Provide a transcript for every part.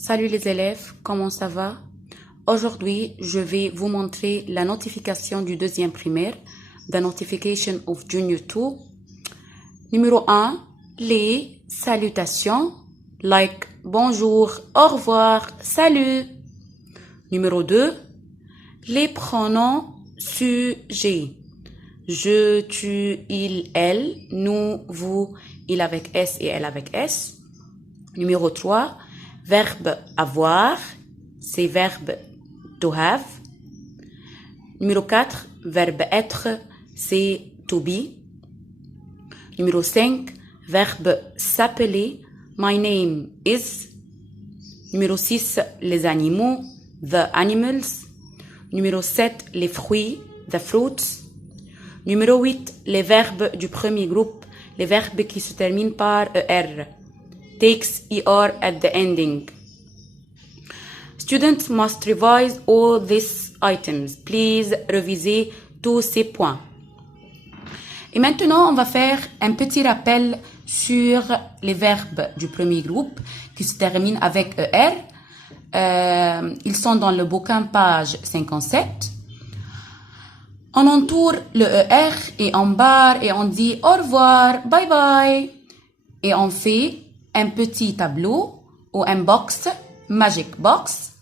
Salut les élèves, comment ça va? Aujourd'hui, je vais vous montrer la notification du deuxième primaire, The Notification of Junior 2. Numéro 1, les salutations, like bonjour, au revoir, salut. Numéro 2, les pronoms sujets. Je, tu, il, elle, nous, vous, il avec S et elle avec S. Numéro 3, verbe avoir, c'est verbe to have. Numéro 4, verbe être, c'est to be. Numéro 5, verbe s'appeler, my name is. Numéro 6, les animaux, the animals. Numéro 7, les fruits, the fruits. Numéro 8, les verbes du premier groupe, les verbes qui se terminent par ER. Takes ER at the ending. Students must revise all these items. Please réviser tous ces points. Et maintenant, on va faire un petit rappel sur les verbes du premier groupe qui se terminent avec ER. Ils sont dans le bouquin page 57. On entoure le ER et on barre et on dit au revoir, bye bye. Et on fait un petit tableau ou un box, magic box,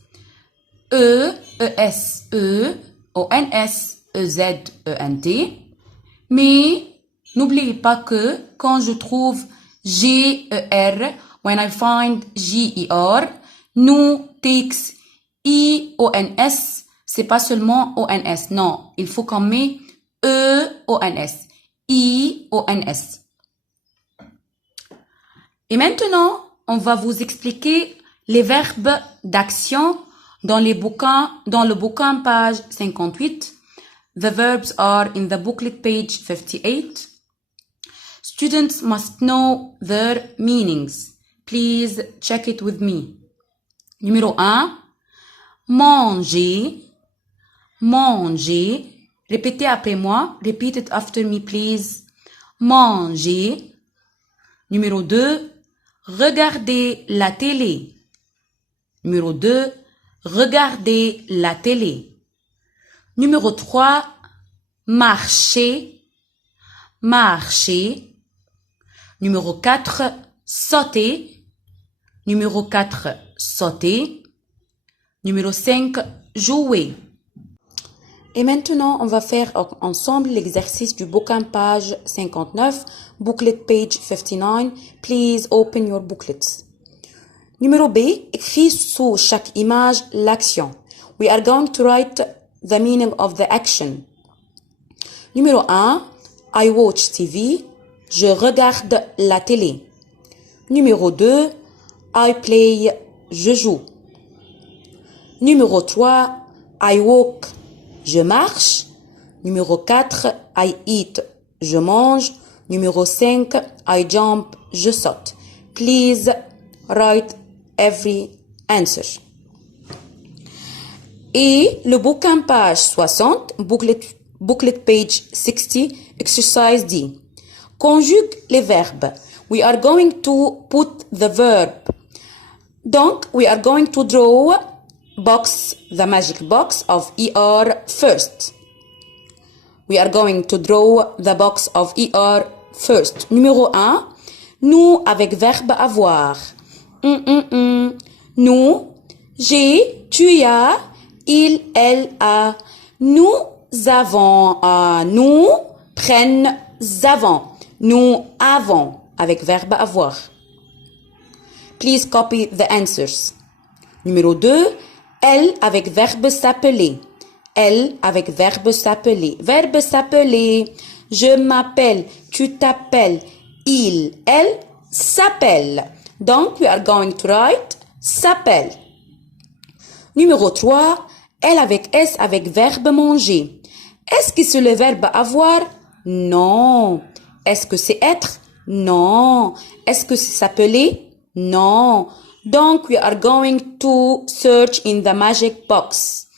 E, ES, E, ONS, EZ, ENT. Mais n'oubliez pas que quand je trouve GER, when I find GER, nous takes IONS, c'est pas seulement ONS, non, il faut qu'on mette EONS, IONS. Et maintenant, on va vous expliquer les verbes d'action dans le bouquin page 58. The verbs are in the booklet page 58. Students must know their meanings. Please check it with me. Numéro 1, manger, manger. Répétez après moi. Repeat it after me, please. Manger. Numéro 2, regarder la télé. Numéro 2, regarder la télé. Numéro 3, marcher, marcher. Numéro 4, sauter. Numéro 4, sauter. Numéro 5, jouer. Et maintenant, on va faire ensemble l'exercice du bouquin page 59, booklet page 59. Please open your booklets. Numéro B, écris sous chaque image l'action. We are going to write the meaning of the action. Numéro 1, I watch TV. Je regarde la télé. Numéro 2, I play. Je joue. Numéro 3, I walk. Je marche. Numéro 4, I eat. Je mange. Numéro 5, I jump. Je saute. Please write every answer. Et le bouquin page 60, booklet page 60, exercise D. Conjugue les verbes. We are going to put the verb. Donc, we are going to draw the magic box of ER first. We are going to draw the box of ER first. Numéro 1, nous avec verbe avoir. Nous, j'ai, tu as, il, elle, a. Nous avons, nous prennent avons. Nous avons avec verbe avoir. Please copy the answers. Numéro 2, elle avec verbe s'appeler. Elle avec verbe s'appeler. Verbe s'appeler. Je m'appelle, tu t'appelles. Il, elle s'appelle. Donc, we are going to write s'appelle. Numéro 3, elle avec S avec verbe manger. Est-ce que c'est le verbe avoir? Non. Est-ce que c'est être? Non. Est-ce que c'est s'appeler? Non. Donc, we are going to search in the magic box.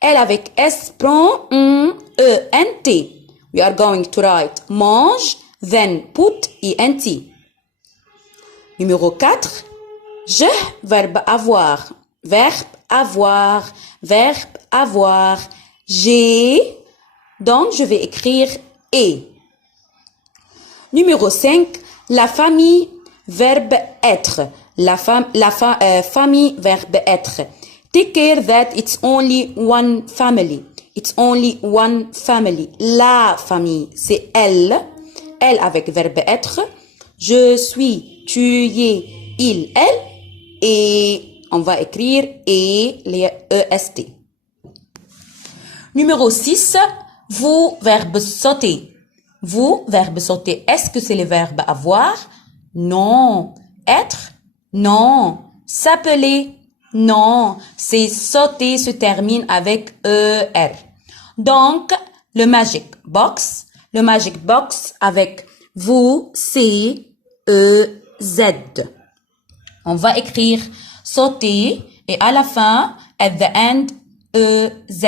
Elle avec S prend E-N-T. We are going to write mange, then put E-N-T. Numéro 4, Je, verbe avoir. Verbe avoir. Verbe avoir. J'ai. Donc, je vais écrire et. Numéro 5, la famille, verbe être. Famille, verbe être. Take care that it's only one family. It's only one family. La famille, c'est elle. Elle avec verbe être. Je suis, tu es, il, elle. Et on va écrire et les EST. Numéro 6, vous, verbe sauter. Vous, verbe sauter, est-ce que c'est le verbe avoir? Non. Être? Non. S'appeler? Non. C'est sauter se termine avec ER. Donc, le magic box avec vous, c'est EZ. On va écrire sauter et à la fin, at the end, EZ.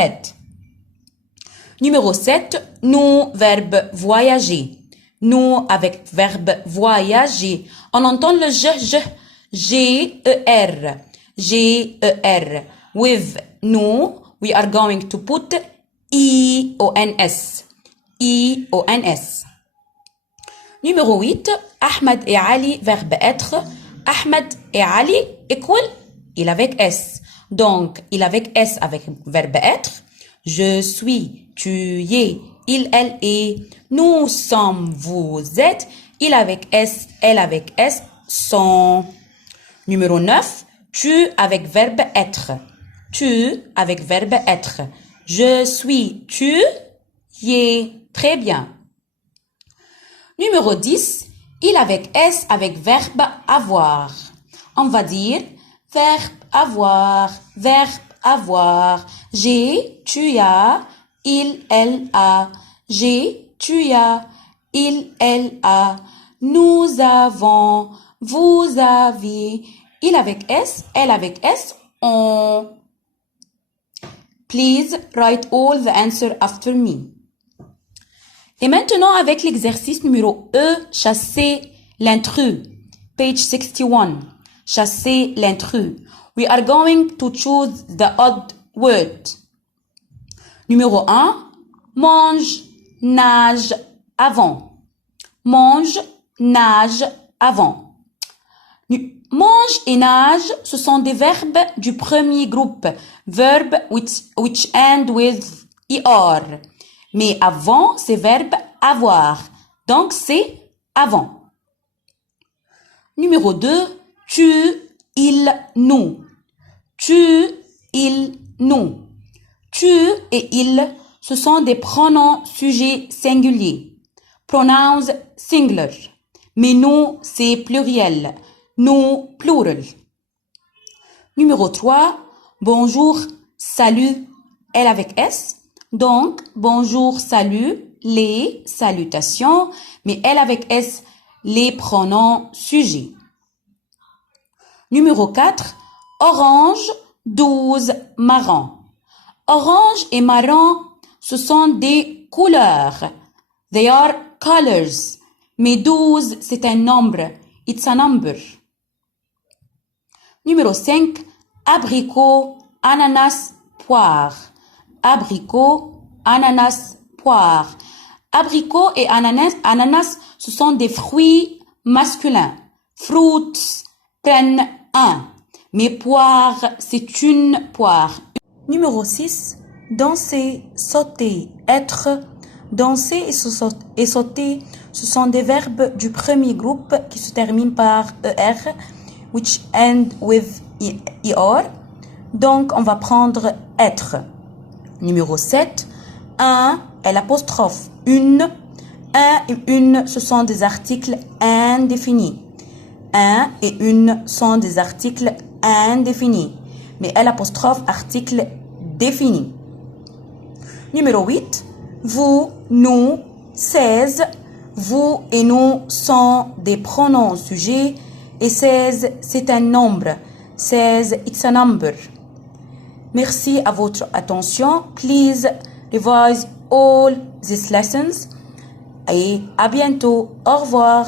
Numéro 7, nous, verbe voyager. Nous, avec verbe voyager. On entend le je, G-E-R. G-E-R. With nous, we are going to put I-O-N-S. I-O-N-S. Numéro 8, Ahmed et Ali, verbe être. Ahmed et Ali, equal, il avec S. Donc, il avec S avec verbe être. Je suis, tu es, il, elle est, nous sommes, vous êtes, il avec S, elle avec S, sont. Numéro 9, tu avec verbe être. Tu avec verbe être. Je suis, tu, es. Très bien. Numéro 10, il avec S avec verbe avoir. On va dire verbe avoir, verbe avoir. J'ai, tu as, il, elle a. J'ai, tu as, il, elle a. Nous avons, vous avez. Il avec S, elle avec S, on. Please write all the answer after me. Et maintenant, avec l'exercice numéro E, chasser l'intrus. Page 61. Chasser l'intrus. We are going to choose the odd word. Numéro 1. Mange, nage, avant. Mange, nage, avant. Mange et nage, ce sont des verbes du premier groupe. Verbs which end with ER. Mais avant, c'est verbe avoir. Donc, c'est avant. Numéro 2, tu, il, nous. Tu, il, nous. Tu et il, ce sont des pronoms sujets singuliers. Pronouns singular. Mais nous, c'est pluriel. Nous, plural. Numéro 3, bonjour, salut, elle avec S. Donc, bonjour, salut, les salutations, mais elle avec S, les pronoms sujets. Numéro 4, orange, 12, marron. Orange et marron, ce sont des couleurs. They are colors. Mais 12, c'est un nombre. It's a number. Numéro 5, abricot, ananas, poire. Abricot, ananas, poire. Abricot et ananas, ce sont des fruits masculins. Fruits prennent un. Mais poire, c'est une poire. Numéro 6, danser, sauter, être. Danser et sauter, ce sont des verbes du premier groupe qui se terminent par ER, which end with ER. Donc, on va prendre être. Numéro 7, un et l'apostrophe une. Un et une, ce sont des articles indéfinis. Un et une sont des articles indéfinis. Mais l'apostrophe article défini. Numéro 8, vous, nous, 16. Vous et nous sont des pronoms sujets. Et 16, c'est un nombre. 16, it's a number. Merci à votre attention. Please revise all these lessons. Et à bientôt. Au revoir.